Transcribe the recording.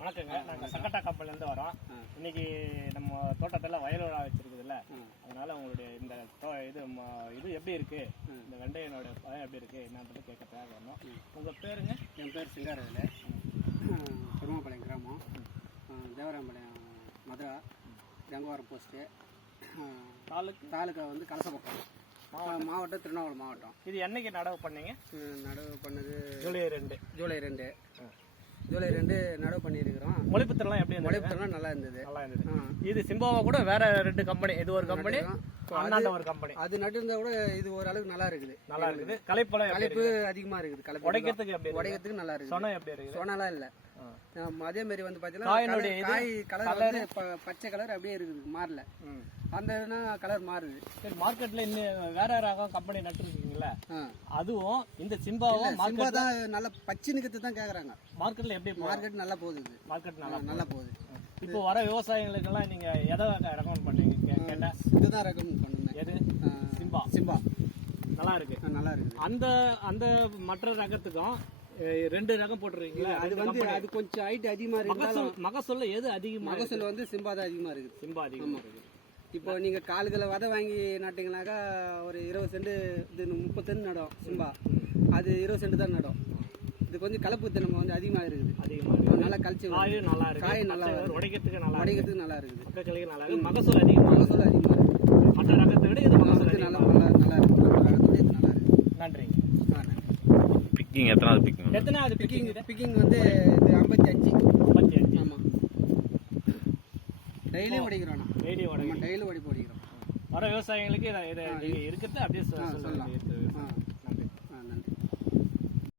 வணக்கங்க. நாங்கள் சக்கட்டா கம்பெனிலேருந்து வரோம். இன்னைக்கு நம்ம தோட்டத்தில் வயலோட வச்சிருக்குதுல்ல, அதனால உங்களுடைய இந்த இது எப்படி இருக்கு, இந்த வெண்டையனோட பழம் எப்படி இருக்கு என்னன்றது கேட்கறதுக்காக வரணும். உங்கள் பேருங்க? என் பேர் சிங்காரவேலு, பெருமாபாளையம் கிராமம், தேவராம்பாளையம் மதுரா, கங்கவாரம் போஸ்ட்டு, தாலுக்கா வந்து கலசப்பக்கம், மாவட்டம் திருவண்ணாமலை மாவட்டம். இது என்னைக்கு நடவு பண்ணீங்க? நடவு பண்ணது ஜூலை 2. ஜூலை 2 நடவு பண்ணியிருக்கிறோம். மொழிப்புத்திரலாம் எப்படி? மொழிப்புத்திரலாம் நல்லா இருந்தது. இது சிம்பாவா கூட வேற 2 கம்பெனி, இது ஒரு கம்பெனி, அண்ணாண்ட ஒரு கம்பெனி. அது நட்டிருந்தா கூட இது ஓரளவுக்கு நல்லா இருக்குது. களைப்பு அதிகமா இருக்குது. உடைக்கிறதுக்கு எப்படி? உடைக்கிறதுக்கு நல்லா இருக்கு. சொன்ன எப்படி இருக்கு? சொன்னலாம் இல்ல. அதே மாதிரி வந்து பாத்தீங்கன்னா காய் கலர் வந்து பச்சை கலர் அப்படியே இருக்குது, மாறல. அந்த கலர் மாறுது. சரி, மார்க்கெட்ல இன்னும் வேற ரகம் கம்பெனி நட்டுருக்கீங்களா? அதுவும் இந்த சிம்பாவும் தான் நல்ல பச்சை நிக்கத்தை தான் கேக்குறாங்க. மார்க்கெட்ல எப்படி? மார்க்கெட் நல்லா போகுது. மார்க்கெட் நல்லா போகுது. இப்போ வர விவசாயிகளுக்கெல்லாம் நீங்க எதை ரெக்கமெண்ட் பண்றீங்க? கேட்டா இதுதான் ரெக்கமெண்ட் பண்ணுங்க. எது? சிம்பா நல்லா இருக்கு. நல்லா இருக்கு. அந்த மற்ற ரகத்துக்கும் 2 ரகம் போட்டுருக்கீங்களா? அது வந்து அது கொஞ்சம் ஹைட் அதிகமா இருக்கு. மகசூல்ல எது அதிகமா? மகசூல் வந்து சிம்பா தான் அதிகமா இருக்கு. சிம்பா அதிகமா இருக்கு. இப்போ நீங்க கால்களை விதை வாங்கி நட்டீங்கன்னாக்கா ஒரு 20 சென்ட், இது 30 சென்ட் நடும் சிம்பா. அது 20 சென்ட் தான் நடும். இது கொஞ்சம் கலப்பு தினம் வந்து அதிகமா இருக்குது. நல்லா கழிச்சு நல்லா இருக்கு. காய் நல்லா உடைக்கிறதுக்கு நல்லா இருக்குது. மகசூல் நல்லா இருக்கு. மற்ற ரகத்தை விட இது மகசூல் நல்லா இருக்கு. நன்றி. பிக்கிங் எத்தனாவது பிக்கிங் வந்து 55. ஆமா, டெய்லியும் உடைக்கிறோம். டெய்லி உடைக்கிறோம். வர விவசாயிகளுக்கு இதை இருக்கிறது அப்படியே சொல்லலாம்.